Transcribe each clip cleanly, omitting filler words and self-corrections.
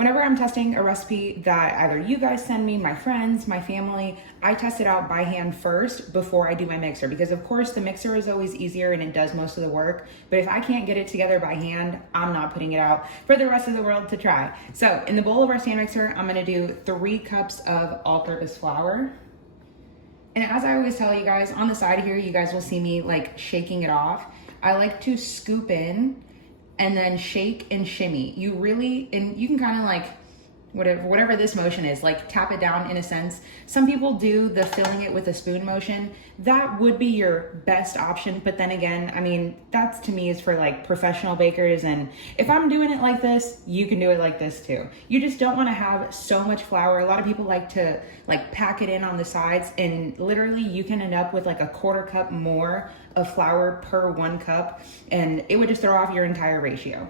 Whenever I'm testing a recipe that either you guys send me, my friends, my family, I test it out by hand first before I do my mixer, because of course the mixer is always easier and it does most of the work. But if I can't get it together by hand, I'm not putting it out for the rest of the world to try. So in the bowl of our stand mixer, I'm gonna do 3 cups of all-purpose flour. And as I always tell you guys, on the side here, you guys will see me like shaking it off. I like to scoop in and then shake and shimmy. You really, and you can kind of like, whatever this motion is, like tap it down in a sense. Some people do the filling it with a spoon motion. That would be your best option. But then again, I mean, that's to me is for like professional bakers. And if I'm doing it like this, you can do it like this too. You just don't want to have so much flour. A lot of people like to like pack it in on the sides, and literally you can end up with like a 1/4 cup more of flour per 1 cup, and it would just throw off your entire ratio.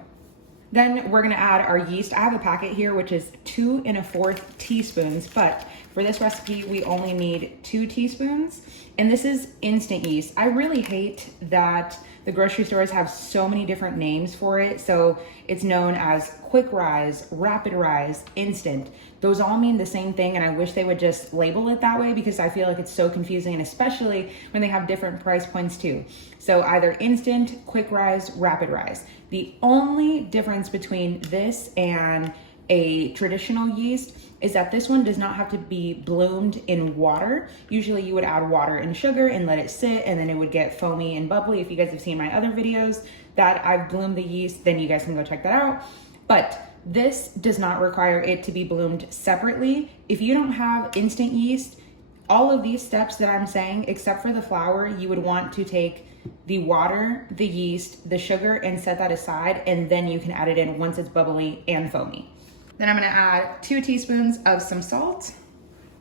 Then we're gonna add our yeast. I have a packet here, which is 2 1/4 teaspoons, but for this recipe, we only need 2 teaspoons. And this is instant yeast. I really hate that the grocery stores have so many different names for it. So it's known as quick rise, rapid rise, instant. Those all mean the same thing, and I wish they would just label it that way, because I feel like it's so confusing, and especially when they have different price points too. So either instant, quick rise, rapid rise. The only difference between this and a traditional yeast is that this one does not have to be bloomed in water. Usually you would add water and sugar and let it sit, and then it would get foamy and bubbly. If you guys have seen my other videos that I've bloomed the yeast, then you guys can go check that out. But this does not require it to be bloomed separately. If you don't have instant yeast, all of these steps that I'm saying, except for the flour, you would want to take the water, the yeast, the sugar, and set that aside, and then you can add it in once it's bubbly and foamy. Then I'm gonna add 2 teaspoons of some salt,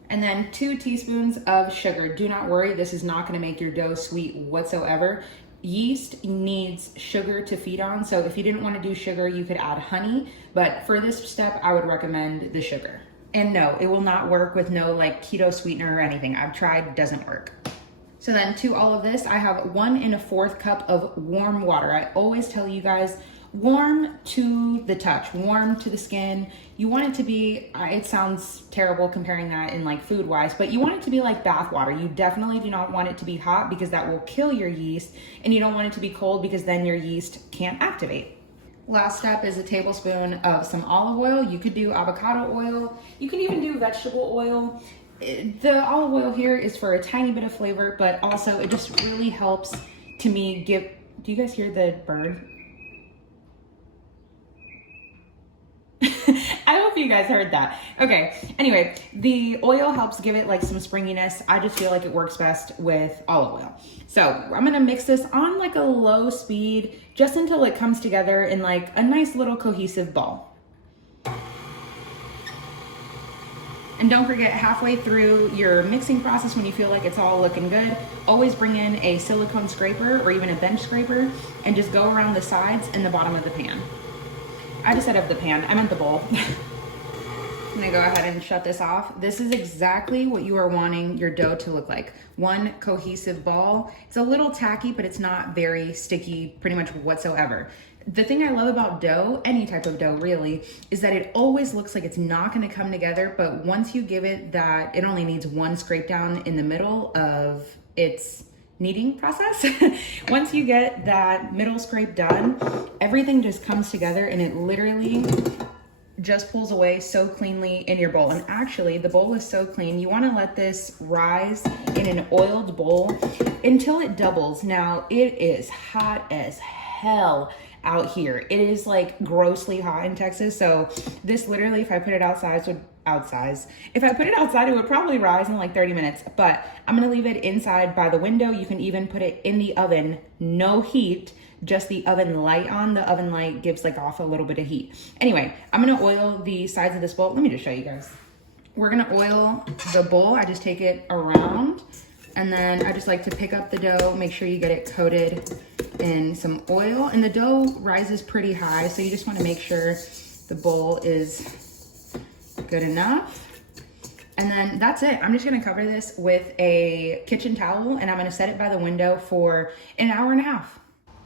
and then 2 teaspoons of sugar. Do not worry, this is not gonna make your dough sweet whatsoever. Yeast needs sugar to feed on, so if you didn't wanna do sugar, you could add honey, but for this step, I would recommend the sugar. And no, it will not work with no like keto sweetener or anything. I've tried, doesn't work. So then to all of this, I have 1 1/4 cup of warm water. I always tell you guys, warm to the touch, warm to the skin. You want it to be, it sounds terrible comparing that in like food wise, but you want it to be like bath water. You definitely do not want it to be hot, because that will kill your yeast, and you don't want it to be cold, because then your yeast can't activate. Last step is a tablespoon of some olive oil. You could do avocado oil. You can even do vegetable oil. The olive oil here is for a tiny bit of flavor, but also it just really helps to me give, do you guys hear the bird? I hope you guys heard that. Okay, anyway, the oil helps give it like some springiness. I just feel like it works best with olive oil. So I'm gonna mix this on like a low speed, just until it comes together in like a nice little cohesive ball. And don't forget, halfway through your mixing process, when you feel like it's all looking good, always bring in a silicone scraper or even a bench scraper and just go around the sides and the bottom of the pan. I just said of the pan, I meant the bowl. I'm gonna go ahead and shut this off. This is exactly what you are wanting your dough to look like. One cohesive ball. It's a little tacky, but it's not very sticky pretty much whatsoever. The thing I love about dough, any type of dough really, is that it always looks like it's not gonna come together, but once you give it that, it only needs 1 scrape down in the middle of its kneading process. Once you get that middle scrape done, everything just comes together, and it literally just pulls away so cleanly in your bowl. And actually, the bowl is so clean, you wanna let this rise in an oiled bowl until it doubles. Now, it is hot as hell out here. It is like grossly hot in Texas. So this literally, if I put it outside, if I put it outside, it would probably rise in like 30 minutes, but I'm gonna leave it inside by the window. You can even put it in the oven, no heat, just the oven light on. The oven light gives like off a little bit of heat. Anyway, I'm gonna oil the sides of this bowl. Let me just show you guys. We're gonna oil the bowl. I just take it around, and then I just like to pick up the dough, make sure you get it coated in some oil. And the dough rises pretty high, so you just wanna make sure the bowl is good enough. And then that's it. I'm just gonna cover this with a kitchen towel, and I'm gonna set it by the window for an hour and a half.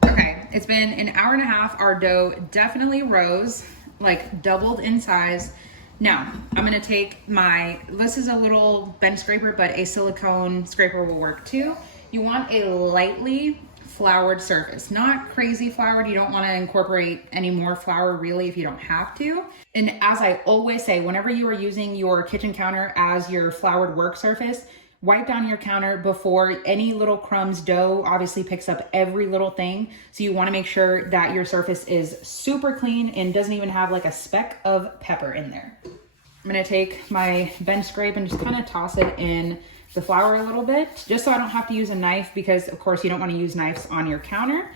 Okay, it's been an hour and a half. Our dough definitely rose. like doubled in size. Now, I'm gonna take this is a little bench scraper, but a silicone scraper will work too. You want a lightly floured surface, not crazy floured. You don't wanna incorporate any more flour really if you don't have to. And as I always say, whenever you are using your kitchen counter as your floured work surface, wipe down your counter before any little crumbs. Dough obviously picks up every little thing. So you wanna make sure that your surface is super clean and doesn't even have like a speck of pepper in there. I'm gonna take my bench scrape and just kind of toss it in the flour a little bit, just so I don't have to use a knife, because of course you don't wanna use knives on your counter.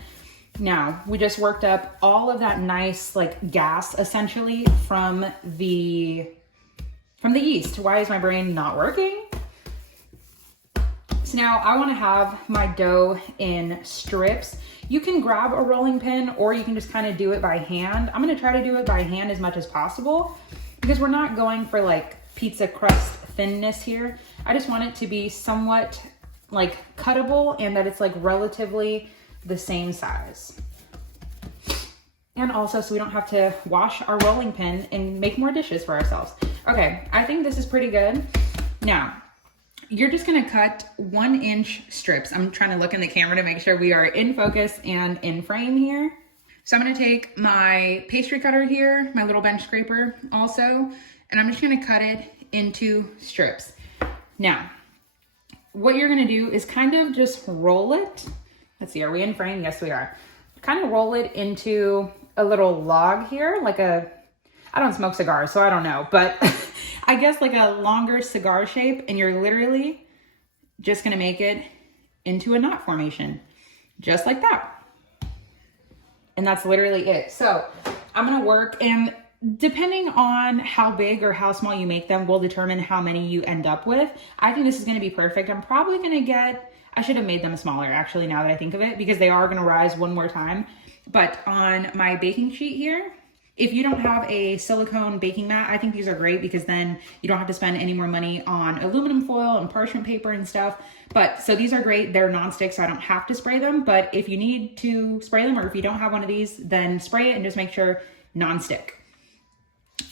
Now, we just worked up all of that nice like gas essentially from the yeast. Why is my brain not working? So now I wanna have my dough in strips. You can grab a rolling pin or you can just kind of do it by hand. I'm gonna try to do it by hand as much as possible because we're not going for like pizza crust thinness here. I just want it to be somewhat like cuttable and that it's like relatively the same size. And also so we don't have to wash our rolling pin and make more dishes for ourselves. Okay, I think this is pretty good. Now, you're just gonna cut 1-inch strips. I'm trying to look in the camera to make sure we are in focus and in frame here. So I'm gonna take my pastry cutter here, my little bench scraper also, and I'm just gonna cut it into strips. Now, what you're gonna do is kind of just roll it. Let's see, are we in frame? Yes, we are. Kind of roll it into a little log here, like I don't smoke cigars, so I don't know, but I guess like a longer cigar shape, and you're literally just gonna make it into a knot formation, just like that. And that's literally it. So I'm gonna work, and depending on how big or how small you make them will determine how many you end up with. I think this is gonna be perfect. I'm probably gonna I should have made them smaller actually now that I think of it, because they are gonna rise one more time. But on my baking sheet here, if you don't have a silicone baking mat, I think these are great because then you don't have to spend any more money on aluminum foil and parchment paper and stuff. But so these are great. They're nonstick, so I don't have to spray them. But if you need to spray them, or if you don't have one of these, then spray it and just make sure nonstick.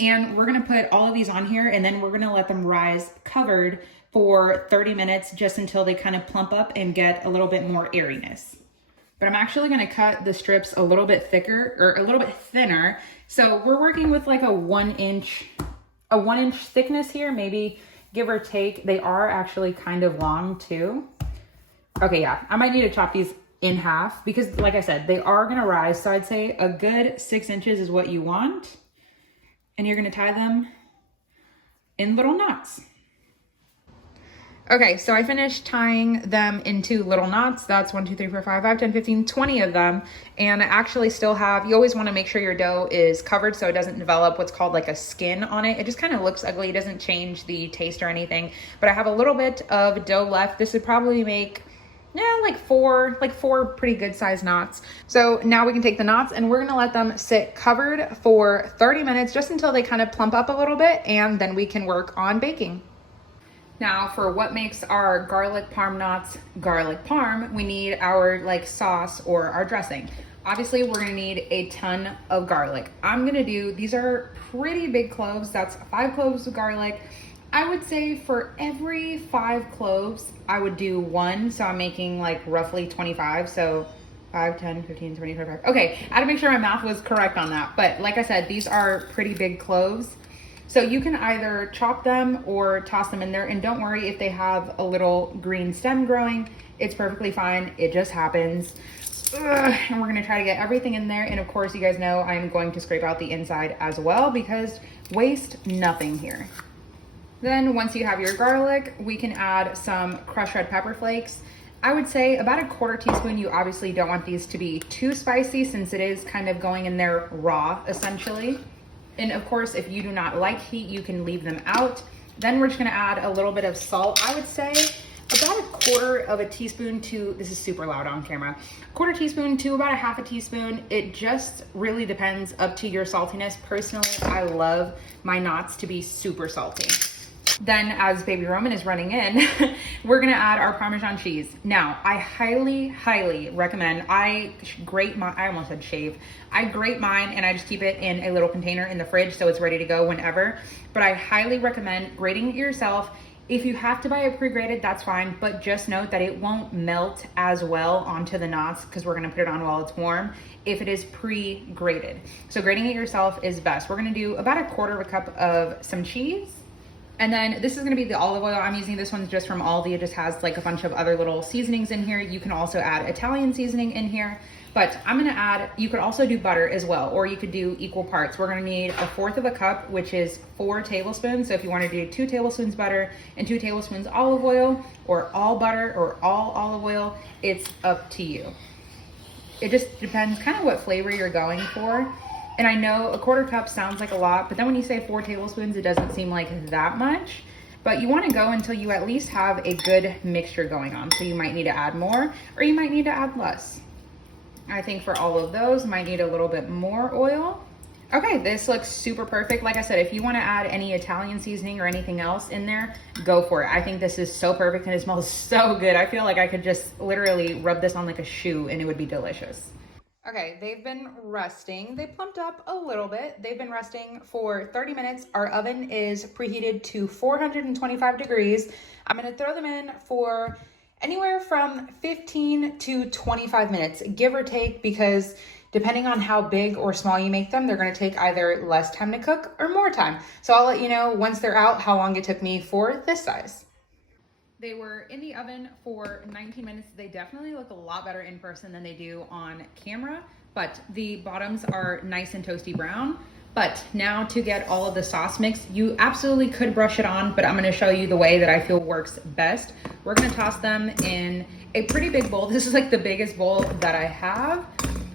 And we're gonna put all of these on here, and then we're gonna let them rise covered for 30 minutes just until they kind of plump up and get a little bit more airiness. But I'm actually gonna cut the strips a little bit thicker, or a little bit thinner. So we're working with like a 1-inch thickness here, maybe give or take. They are actually kind of long too. Okay, yeah, I might need to chop these in half because like I said, they are gonna rise. So I'd say a good 6 inches is what you want. And you're gonna tie them in little knots. Okay, so I finished tying them into little knots. That's 1, 2, 3, 4, 5, 5, 10, 15, 20 of them. And I actually still have, you always wanna make sure your dough is covered so it doesn't develop what's called like a skin on it. It just kind of looks ugly. It doesn't change the taste or anything. But I have a little bit of dough left. This would probably make, like four pretty good sized knots. So now we can take the knots and we're gonna let them sit covered for 30 minutes just until they kind of plump up a little bit, and then we can work on baking. Now for what makes our garlic parm knots garlic parm, we need our like sauce or our dressing. Obviously we're gonna need a ton of garlic. These are pretty big cloves. That's 5 cloves of garlic. I would say for every 5 cloves, I would do 1. So I'm making like roughly 25. So 5, 10, 15, 20, 25. Okay, I had to make sure my math was correct on that. But like I said, these are pretty big cloves. So you can either chop them or toss them in there. And don't worry if they have a little green stem growing. It's perfectly fine. It just happens. And we're gonna try to get everything in there. And of course, you guys know I'm going to scrape out the inside as well because waste nothing here. Then once you have your garlic, we can add some crushed red pepper flakes. I would say about a 1/4 teaspoon. You obviously don't want these to be too spicy since it is kind of going in there raw essentially. And of course, if you do not like heat, you can leave them out. Then we're just gonna add a little bit of salt. I would say about a 1/4 teaspoon to, this is super loud on camera, 1/4 teaspoon to about a 1/2 teaspoon. It just really depends up to your saltiness. Personally, I love my knots to be super salty. Then as baby Roman is running in, we're gonna add our Parmesan cheese. Now, I highly, highly recommend, I almost said shave. I grate mine and I just keep it in a little container in the fridge so it's ready to go whenever. But I highly recommend grating it yourself. If you have to buy it pre-grated, that's fine, but just note that it won't melt as well onto the knots because we're gonna put it on while it's warm if it is pre-grated. So grating it yourself is best. We're gonna do about 1/4 cup of some cheese. And then this is gonna be the olive oil I'm using. This one's just from Aldi. It just has like a bunch of other little seasonings in here. You can also add Italian seasoning in here, but I'm gonna add, you could also do butter as well, or you could do equal parts. We're gonna need 1/4 cup, which is 4 tablespoons. So if you wanna do 2 tablespoons butter and 2 tablespoons olive oil, or all butter or all olive oil, it's up to you. It just depends kind of what flavor you're going for. And I know 1/4 cup sounds like a lot, but then when you say 4 tablespoons, it doesn't seem like that much. But you wanna go until you at least have a good mixture going on. So you might need to add more, or you might need to add less. I think for all of those, might need a little bit more oil. Okay, this looks super perfect. Like I said, if you wanna add any Italian seasoning or anything else in there, go for it. I think this is so perfect and it smells so good. I feel like I could just literally rub this on like a shoe and it would be delicious. Okay, they've been resting. They plumped up a little bit. They've been resting for 30 minutes. Our oven is preheated to 425 degrees. I'm gonna throw them in for anywhere from 15 to 25 minutes, give or take, because depending on how big or small you make them, they're gonna take either less time to cook or more time. So I'll let you know once they're out how long it took me for this size. They were in the oven for 19 minutes. They definitely look a lot better in person than they do on camera, but the bottoms are nice and toasty brown. But now to get all of the sauce mixed, you absolutely could brush it on, but I'm gonna show you the way that I feel works best. We're gonna toss them in a pretty big bowl. This is like the biggest bowl that I have.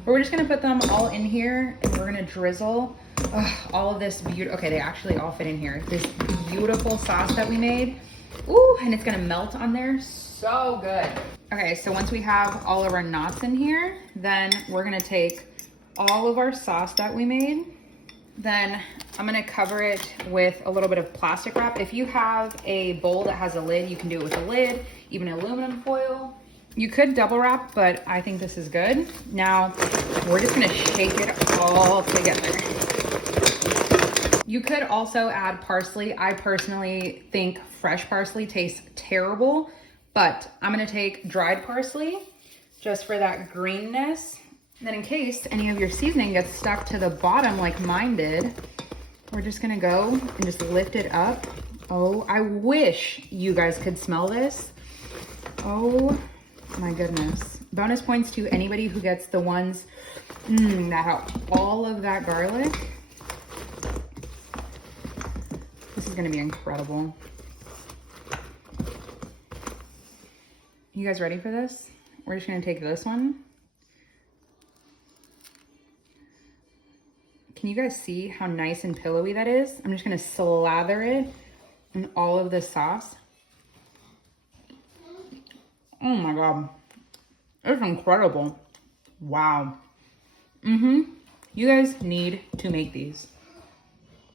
We're just gonna put them all in here and we're gonna drizzle all of this beautiful, okay, they actually all fit in here. This beautiful sauce that we made. Ooh, and it's gonna melt on there, so good. Okay, so once we have all of our knots in here, then we're gonna take all of our sauce that we made. Then I'm gonna cover it with a little bit of plastic wrap. If you have a bowl that has a lid, you can do it with a lid, even aluminum foil. You could double wrap, but I think this is good. Now, we're just gonna shake it all together. You could also add parsley. I personally think fresh parsley tastes terrible, but I'm gonna take dried parsley just for that greenness. And then in case any of your seasoning gets stuck to the bottom like mine did, we're just gonna go and just lift it up. Oh, I wish you guys could smell this. Oh my goodness. Bonus points to anybody who gets the ones that have all of that garlic. This is gonna be incredible. You guys ready for this? We're just gonna take this one. Can you guys see how nice and pillowy that is? I'm just gonna slather it in all of this sauce. Oh my God, it's incredible. Wow. You guys need to make these.